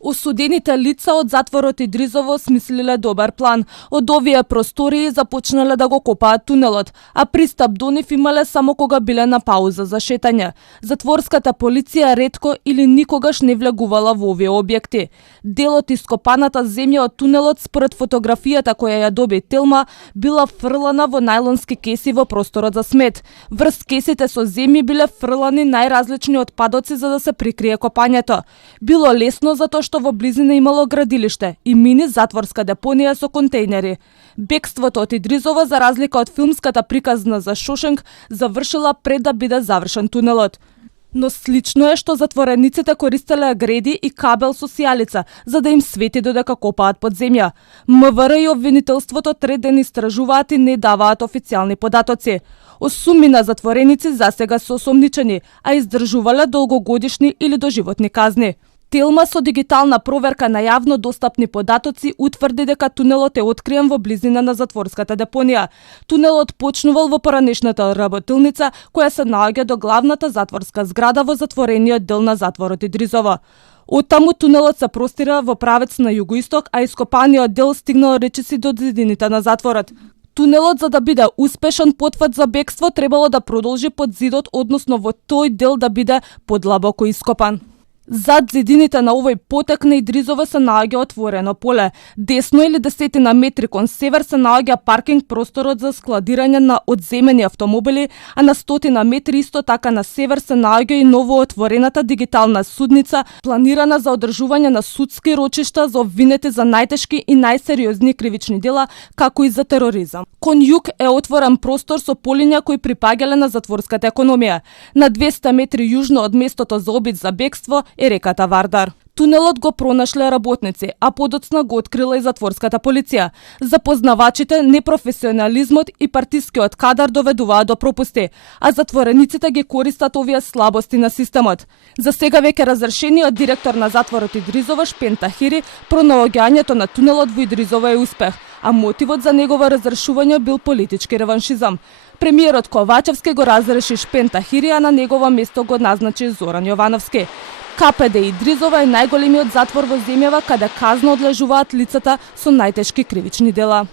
Осудените лица од затворот Идризово смислиле добар план. Од овие простории започнале да го копаат тунелот, а пристап до нив имале само кога биле на пауза за шетање. Затворската полиција ретко или никогаш не влегувала во овие објекти. Дел од ископаната земја од тунелот, според фотографијата која ја доби Телма, била фрлана во најлонски кеси во просторот за смет. Врз кесите со земји биле фрлани најразлични отпадоци за да се прикрие копањето. Било лесно затоа што во близина имало градилиште и мини затворска депонија со контејнери. Бегството од Идризово, за разлика од филмската приказна за Шошенк, завршила пред да биде завршен тунелот. Но слично е што затворениците користеле греди и кабел со сијалица, за да им свети додека копаат под земја. МВР и обвинителството третден истражуваат и не даваат официјални податоци. Осумина затвореници засега се осомничени, а издржувале долгогодишни или доживотни казни. Телма со дигитална проверка на јавно достапни податоци утврди дека тунелот е откриен во близина на затворската депонија. Тунелот почнувал во поранешната работилница која се наоѓа до главната затворска зграда во затворениот дел на затворот Идризово. Оттаму тунелот се простира во правец на југоисток, а ископаниот дел стигнал речиси до зидините на затворот. Тунелот, за да биде успешен потфат за бегство, требало да продолжи под зидот, односно во тој дел да биде подлабоко ископан. Зад зидините на овој потек на Идризово се наоѓа отворено поле. Десно или 10 метри кон север се наоѓа паркинг просторот за складирање на одземени автомобили, а на 100 метри исто така на север се наоѓа и ново отворената дигитална судница, планирана за одржување на судски рочишта за обвинети за најтешки и најсериозни кривични дела, како и за тероризам. Кон југ е отворен простор со полиња кои припаѓале на затворската економија. На 200 метри јужно од местото за обид за бегство е реката Вардар. Тунелот го пронашле работници, а подоцна го открила и затворската полиција. За познавачите, непрофесионализмот и партискиот кадар доведуваат до пропусти, а затворениците ги користат овие слабости на системот. За сега веќе разрешениот директор на затворот Идризово, Шпен Тахири, пронаоѓањето на тунелот во Идризово е успех, а мотивот за негово разрешување бил политички реваншизам. Премиерот Ковачевски го разреши Шпен Тахири, а на негово место го назначи Зоран Јовановски. КПД Идризово е најголемиот затвор во земјава каде казна одлежуваат лицата со најтешки кривични дела.